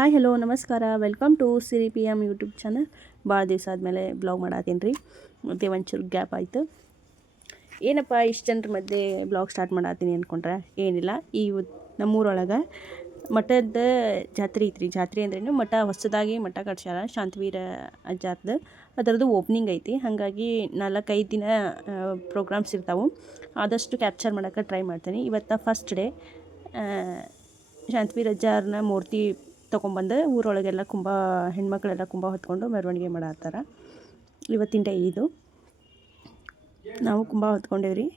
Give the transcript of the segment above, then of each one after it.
Hi hello ನಮಸ್ಕಾರ welcome to Siri P M YouTube channel. ಭಾಳ ದಿವಸ ಆದಮೇಲೆ ಬ್ಲಾಗ್ ಮಾಡತ್ತೀನಿ ರೀ. ಮತ್ತು ಒಂಚೂರು ಗ್ಯಾಪ್ ಆಯಿತು. ಏನಪ್ಪ ಇಷ್ಟು ಜನರ ಮಧ್ಯೆ ಬ್ಲಾಗ್ ಸ್ಟಾರ್ಟ್ ಮಾಡತ್ತೀನಿ ಅಂದ್ಕೊಂಡ್ರೆ ಏನಿಲ್ಲ, ನಮ್ಮೂರೊಳಗೆ ಮಠದ ಜಾತ್ರೆ ಐತ್ರಿ. ಜಾತ್ರೆ ಅಂದ್ರೇನು, ಮಠ ಹೊಸದಾಗಿ ಮಠ ಕಟ್ಸ್ಯಾರ ಶಾಂತವೀರ ಅಜ್ಜಾರ್ದು. ಅದರದ್ದು ಓಪ್ನಿಂಗ್ ಐತಿ. ಹಾಗಾಗಿ 4-5 ದಿನ ಪ್ರೋಗ್ರಾಮ್ಸ್ ಇರ್ತಾವೆ. ಆದಷ್ಟು ಕ್ಯಾಪ್ಚರ್ ಮಾಡೋಕ್ಕೆ ಟ್ರೈ ಮಾಡ್ತೀನಿ. ಇವತ್ತು ಫಸ್ಟ್ ಡೇ. ಶಾಂತವೀರ ಅಜ್ಜಾರನ್ನ ಮೂರ್ತಿ ತೊಗೊಂಬಂದು ಊರೊಳಗೆಲ್ಲ ಹೆಣ್ಮಕ್ಳೆಲ್ಲ ಕುಂಭ ಹೊತ್ಕೊಂಡು ಮೆರವಣಿಗೆ ಮಾಡತ್ತಾರ. ಇವತ್ತಿನ ಡೇ ಇದು. ನಾವು ಕುಂಭ ಹೊತ್ಕೊಂಡೇವ್ರಿ.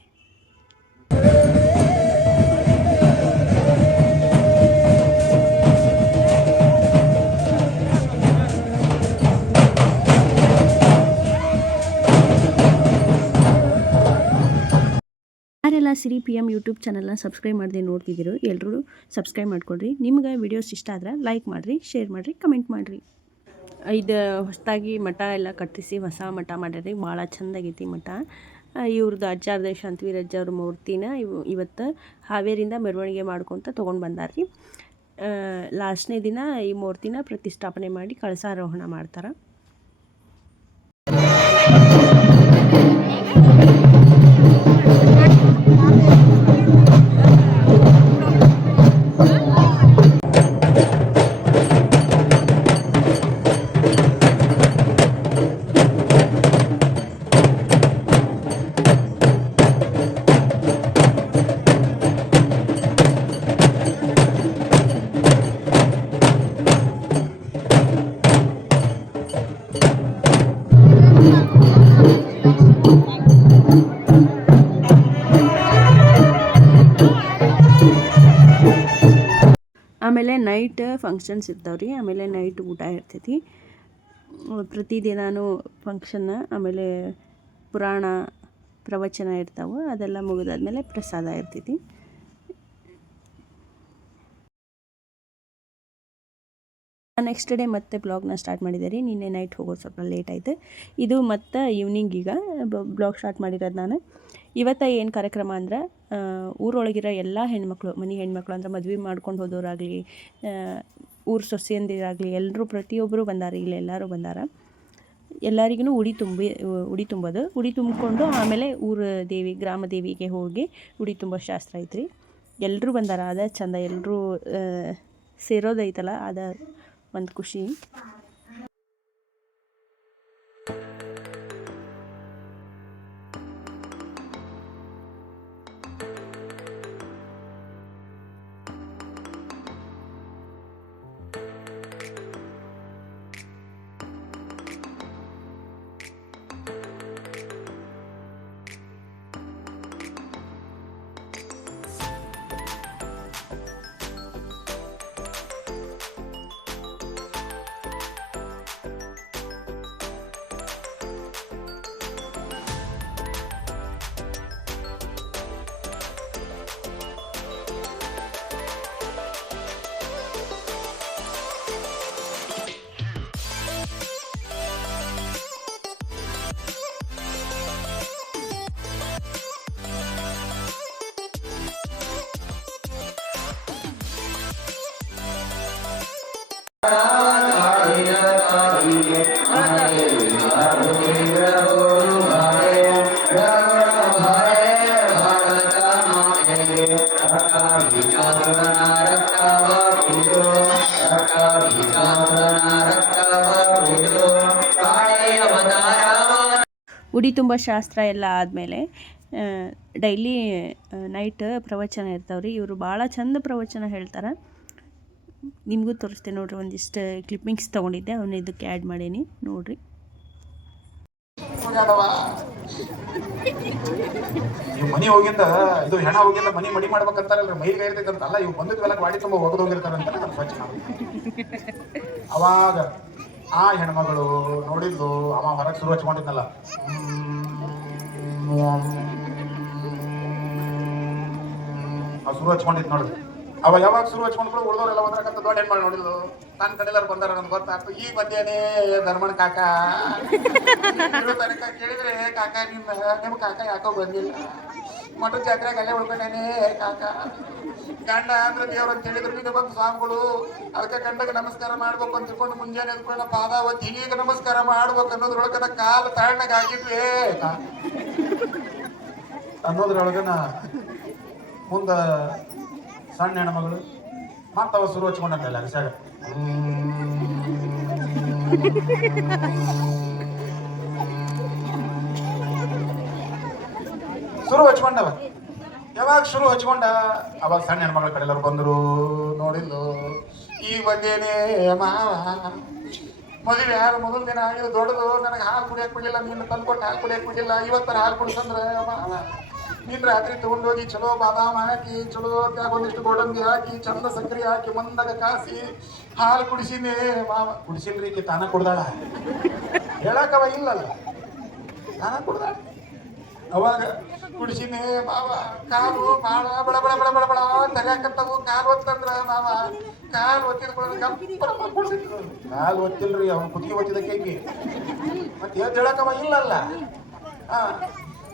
ಯಾರೆಲ್ಲ ಸಿರಿ ಪಿ ಎಮ್ ಯೂಟ್ಯೂಬ್ ಚಾನಲ್ನ ಸಬ್ಸ್ಕ್ರೈಬ್ ಮಾಡದೆ ನೋಡ್ತಿದ್ದೀರೋ ಎಲ್ಲರೂ ಸಬ್ಸ್ಕ್ರೈಬ್ ಮಾಡ್ಕೊಳ್ರಿ. ನಿಮ್ಗೆ ವಿಡಿಯೋಸ್ ಇಷ್ಟ ಆದ್ರೆ ಲೈಕ್ ಮಾಡಿರಿ, ಶೇರ್ ಮಾಡಿರಿ, ಕಮೆಂಟ್ ಮಾಡಿರಿ. ಇದು ಹೊಸದಾಗಿ ಮಠ ಎಲ್ಲ ಕಟ್ಟಿಸಿ ಹೊಸ ಮಠ ಮಾಡ್ಯಾರಿ. ಭಾಳ ಚೆಂದಾಗೈತಿ ಮಠ. ಇವ್ರದ್ದು ಅಜ್ಜಾರ್ದು ಶಾಂತವೀರ ಅಜ್ಜಾವ್ರ ಮೂರ್ತಿನ ಇವತ್ತು ಹಾವೇರಿಂದ ಮೆರವಣಿಗೆ ಮಾಡ್ಕೊತ ತೊಗೊಂಡು ಬಂದಾರ್ರಿ. ಲಾಸ್ಟ್ನೇ ದಿನ ಈ ಮೂರ್ತಿನ ಪ್ರತಿಷ್ಠಾಪನೆ ಮಾಡಿ ಕಳಸಾರೋಹಣ ಮಾಡ್ತಾರೆ. ಆಮೇಲೆ ನೈಟ್ ಫಂಕ್ಷನ್ಸ್ ಇರ್ತಾವ್ರಿ. ಆಮೇಲೆ ನೈಟ್ ಊಟ ಇರ್ತೈತಿ. ಪ್ರತಿದಿನಾನು ಫಂಕ್ಷನ್ನ, ಆಮೇಲೆ ಪುರಾಣ ಪ್ರವಚನ ಇರ್ತಾವೆ. ಅದೆಲ್ಲ ಮುಗಿದಾದ್ಮೇಲೆ ಪ್ರಸಾದ ಇರ್ತೈತಿ. ನೆಕ್ಸ್ಟ್ ಡೇ ಮತ್ತೆ ಬ್ಲಾಗ್ನ ಸ್ಟಾರ್ಟ್ ಮಾಡಿದೆ. ನಿನ್ನೆ ನೈಟ್ ಹೋಗೋದು ಸ್ವಲ್ಪ ಲೇಟ್ ಆಯಿತು. ಇದು ಮತ್ತು ಈವ್ನಿಂಗ್ ಈಗ ಬ್ಲಾಗ್ ಸ್ಟಾರ್ಟ್ ಮಾಡಿರೋದು ನಾನು. ಇವತ್ತು ಏನು ಕಾರ್ಯಕ್ರಮ ಅಂದ್ರೆ, ಊರೊಳಗಿರೋ ಎಲ್ಲ ಹೆಣ್ಮಕ್ಳು, ಮನೆ ಹೆಣ್ಮಕ್ಳು ಅಂದ್ರೆ ಮದುವೆ ಮಾಡ್ಕೊಂಡು ಹೋದವರಾಗಲಿ, ಊರು ಸೊಸೆಯಂದಿರಾಗಲಿ, ಎಲ್ಲರೂ ಪ್ರತಿಯೊಬ್ಬರು ಬಂದಾರ. ಇಲ್ಲಿ ಎಲ್ಲರೂ ಬಂದಾರ. ಎಲ್ಲರಿಗೂ ಉಡಿ ತುಂಬೋದು. ಉಡಿ ತುಂಬಿಕೊಂಡು ಆಮೇಲೆ ದೇವಿ, ಗ್ರಾಮ ದೇವಿಗೆ ಹೋಗಿ ಉಡಿ ತುಂಬೋ ಶಾಸ್ತ್ರ ಐತ್ರಿ. ಎಲ್ಲರೂ ಬಂದಾರ. ಅದ ಚಂದ. ಎಲ್ಲರೂ ಸೇರೋದೈತಲ್ಲ, ಅದ ಒಂದು ಖುಷಿ. ಉಡಿ ತುಂಬ ಶಾಸ್ತ್ರ ಎಲ್ಲ ಆದಮೇಲೆ ಡೈಲಿ ನೈಟ್ ಪ್ರವಚನ ಇರ್ತಾವ್ರಿ. ಇವರು ಭಾಳ ಚಂದ ಪ್ರವಚನ ಹೇಳ್ತಾರೆ. ನಿಮಗೂ ತೋರಿಸ್ತೇನೆ ನೋಡ್ರಿ. ಒಂದಿಷ್ಟು ಕ್ಲಿಪ್ಪಿಂಗ್ಸ್ ತೊಗೊಂಡಿದ್ದೆ, ಅವನ್ನ ಇದಕ್ಕೆ ಆ್ಯಡ್ ಮಾಡೀನಿ ನೋಡ್ರಿ. ನೀವು ಮನಿ ಹೋಗಿಂದ ಇದು ಹೆಣ ಹೋಗಿಂದ ಮನಿ ಮಡಿ ಮಾಡ್ಬೇಕಂತಾರಲ್ರಿ, ಮೈಗೆ ಇರ್ತೈತಂತಲ್ಲ. ಇವು ಬಂದಿದ್ವೆಲ್ಲ ಗಾಡಿ ತುಂಬ ಒಗದು ಹೋಗಿರ್ತಾರಂತ ಸ್ವಚ್ಛ. ಅವಾಗ ಆ ಹೆಣ್ಮಗಳು ನೋಡಿದ್ಲು, ಅವ ಹೊರಗೆ ಶುರು ಹಚ್ಕೊಂಡಿದ್ನಲ್ಲ, ಶುರು ಹಚ್ಕೊಂಡಿದ್ ನೋಡ್ರಿ. ಅವ ಯಾವಾಗ ಶುರು ಹಚ್ಕೊಂಡ್ರು ಉಳಿದವರೆಲ್ಲ ಹೋದ್ರಕ್ಕಂತ ದೊಡ್ಡ ಹೆಣ್ಮಗಳು ನೋಡಿದ್ಲು. ನನ್ನ ಕಡೆಯಲ್ಲರು ಬಂದಾರ ನಮ್ಗೆ ಗೊತ್ತಾಗ್ತು. ಈಗ ಬಂದೇನೆ ಧರ್ಮಣ್ಣ ಕಾಕ ತನಕ ಕೇಳಿದ್ರೆ, ಕಾಕ ನಿಮ್ಮ ಕಾಕ ಯಾಕೋ ಬಂದಿಲ್ಲ, ಮಠದ ಜಾತ್ರೆಗೆ ಅಲ್ಲೇ ಉಳ್ಕೊಂಡೇನೆ ಕಾಕ. ಗಂಡ ಅಂದ್ರೆ ದೇವ್ರ ಅಂತ ಹೇಳಿದ್ರು ಈಗ ಬಂದು ಸ್ವಾಮಿಗಳು ಅದಕ್ಕೆ ಗಂಡಗೆ ನಮಸ್ಕಾರ ಮಾಡ್ಬೇಕು ಅಂತ ತಿಳ್ಕೊಂಡು ಮುಂಜಾನೆ ಎದ್ಕೊಂಡು ಪಾದಾವತಿ ಈಗ ನಮಸ್ಕಾರ ಮಾಡ್ಬೇಕು ಅನ್ನೋದ್ರೊಳಗನ ಕಾಲು ತಾಳ್ನಾಗ ಆಗಿದ್ವಿ ಅನ್ನೋದ್ರೊಳಗನ ಮುಂದ ಸಣ್ಣ ಹೆಣ್ಮಗಳು ಮತ್ತವ ಶುರು ಹಚ್ಕೊಂಡಲ್ಲ ಅರಿಸಾಗ ಶುರು ಹಚ್ಕೊಂಡವ ಯಾವಾಗ ಶುರು ಹಚ್ಕೊಂಡ ಅವಾಗ ಸಣ್ಣ ಹೆಣ್ಮಗಳ ಕಡೆಲ್ಲರು ಬಂದರು ನೋಡಿದ್ದು ಈ ಬಂದೇನೆ ಮಾವ ಮದುವೆ ಯಾರು ಮೊದಲ ದಿನ ಆಗಿದ್ದು ದೊಡ್ಡದು ನನಗೆ ಹಾಲು ಕುಡಿಯಕ್ಕೆ ಬಿಡಲಿಲ್ಲ ನಿನ್ನ ತಂದ್ಕೊಟ್ಟು ಹಾಲು ಕುಡಿಯಕ್ಕೆ ಬಿಡಲಿಲ್ಲ ಇವತ್ತರ ಹಾಲು ಕುಡಿಸಂದ್ರೆ ಮಾವ ನೀನು ರಾತ್ರಿ ತಗೊಂಡೋಗಿ ಚಲೋ ಬಾದಾಮ್ ಹಾಕಿ ಚಲೋ ಒಂದಿಷ್ಟು ಗೋಡಂಬಿ ಹಾಕಿ ಚಂದ ಸಕ್ಕರೆ ಹಾಕಿ ಮಂದಾಗ ಕಾಸಿ ಹಾಲು ಕುಡಿಸಿನೇ ಮಾವ ಕುಡಿಸಿಲ್ರಿ ತಾನ ಕುಡ್ದಾಳ ಹೇಳಕ್ಕವ ಇಲ್ಲಲ್ಲ ತಾನ ಕುಡ್ದಾಳ ಅವಾಗ ಕುಡಿಸಿನೇ ಮಾವ ಕಾಲು ಭಾಳ ಬಡ ಬಡ ಬಡ ಬಡ ಬಡ ತಗ್ಯಾಕಂತವು ಕಾಲು ಒತ್ತಂದ್ರ ಮಾವ ಕಾಲು ಒತ್ತಿದ ಕಾಲು ಒತ್ತಿಲ್ರಿ ಅವ್ನು ಕುತ್ತಿಗೆ ಒತ್ತಿದ ಕೈಗೆ ಮತ್ತೆ ಎದ್ದು ಹೇಳಕ್ಕವ ಇಲ್ಲಲ್ಲ ಹಾ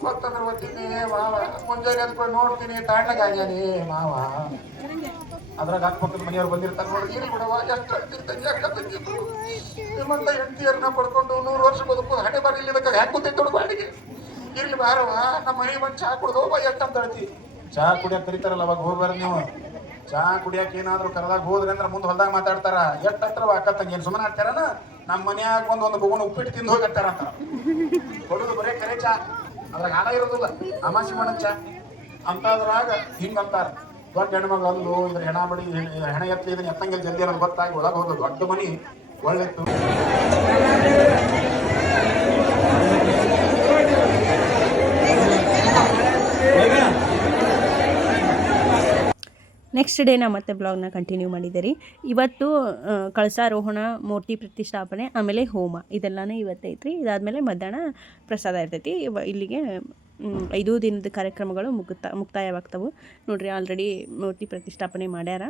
ಗೊತ್ತಂದ್ರೆ ಒತ್ತೀನಿ ಮಾವ ಮುಂಜಾನೆ ಅಂದ್ಕೊಂಡು ನೋಡ್ತೀನಿ ತಾಂಡಗ ಆಗ್ಯಾನಿ ಮಾವ ಅದ್ರಾಗ ಅಕ್ಕಪಕ್ಕದ ಮನೆಯವ್ರು ಬಂದಿರ್ತಾರೆ ನೋಡಿ ಇರ್ಲಿ ಬಿಡವ ಎಷ್ಟು ಅಳ್ತಿರ್ತಾನೆ ಯಾಕಂತಿದ್ರು ನಿಮ್ಮಂತ ಹೆಂಡತಿಯರನ್ನ ಪಡ್ಕೊಂಡು 100 ವರ್ಷ ಬದುಕು ಹಣೆ ಬಾರಿ ಇಲ್ಲಿದಕ್ಕೆ ಹ್ಯಾಂಗ ಕೂತೈತೆ ನೋಡು ಬಾಡಿಗೆ ಇರ್ಲಿ ಬಾರವ ನಮ್ಮ ಮನೆ ಬಂದು ಚಹಾ ಕುಡ್ದು ಎಷ್ಟಂತ ಹೇಳ್ತಿ ಚಹಾ ಕುಡಿಯಕ್ಕೆ ಕರಿತಾರಲ್ಲ ಅವಾಗ ಹೋಗ್ಬಾರ ನೀವು ಚಹಾ ಕುಡಿಯಕ್ಕೆ ಏನಾದ್ರು ಕರೆದಾಗ ಹೋದ್ರಿ ಅಂದ್ರೆ ಮುಂದೆ ಹೊಲ್ದಾಗ ಮಾತಾಡ್ತಾರ ಎಷ್ಟು ಹತ್ರ ಅಕ್ಕತ್ತಂಗೆ ಏನು ಸುಮ್ಮನೆ ಹಾಕ್ತಾರನ ನಮ್ಮ ಮನ್ಯಾಗ ಒಂದು ಬಗುನ ಉಪ್ಪಿಟ್ಟು ತಿಂದು ಹೋಗತ್ತಾರ ಅಂತ ಕೊಡುದು ಬರೇ ಕರೆ ಚಾ ಅದ್ರಾಗ ಹಣ ಇರೋದಿಲ್ಲ ಅಮಾಸಿ ಮಾಡೋ ಚಾ ಅಂತದ್ರಾಗ ಹಿಂಗಂತಾರ ದೊಡ್ಡ ಹೆಣ್ಮಗಳು ಅಲ್ಲು ಇದ್ರ ಹೆಣ ಬಡಿ ಹೆಣ ಎತ್ತಲಿ ಇದನ್ನ ಎತ್ತಂಗಿಲ್ಲ ಜಲ್ದಿ ಅನ್ನೋದು ಗೊತ್ತಾಗಿ ಒಳಗೆ ಹೋದ ದೊಡ್ಡ ಮನಿ ಒಳ್ಳೆತ್ತು ನೆಕ್ಸ್ಟ್ ಡೇ ನಾ ಮತ್ತೆ ಬ್ಲಾಗ್ನ ಕಂಟಿನ್ಯೂ ಮಾಡಿದೆ ಇವತ್ತು ಕಳಸಾರೋಹಣ ಮೂರ್ತಿ ಪ್ರತಿಷ್ಠಾಪನೆ ಆಮೇಲೆ ಹೋಮ ಇದೆಲ್ಲನೇ ಇವತ್ತೈತ್ರಿ ಇದಾದಮೇಲೆ ಮಧ್ಯಾಹ್ನ ಪ್ರಸಾದ ಇರ್ತೈತಿ ಇಲ್ಲಿಗೆ 5 ದಿನದ ಕಾರ್ಯಕ್ರಮಗಳು ಮುಕ್ತಾಯವಾಗ್ತವೆ ನೋಡ್ರಿ ಆಲ್ರೆಡಿ ಮೂರ್ತಿ ಪ್ರತಿಷ್ಠಾಪನೆ ಮಾಡ್ಯಾರ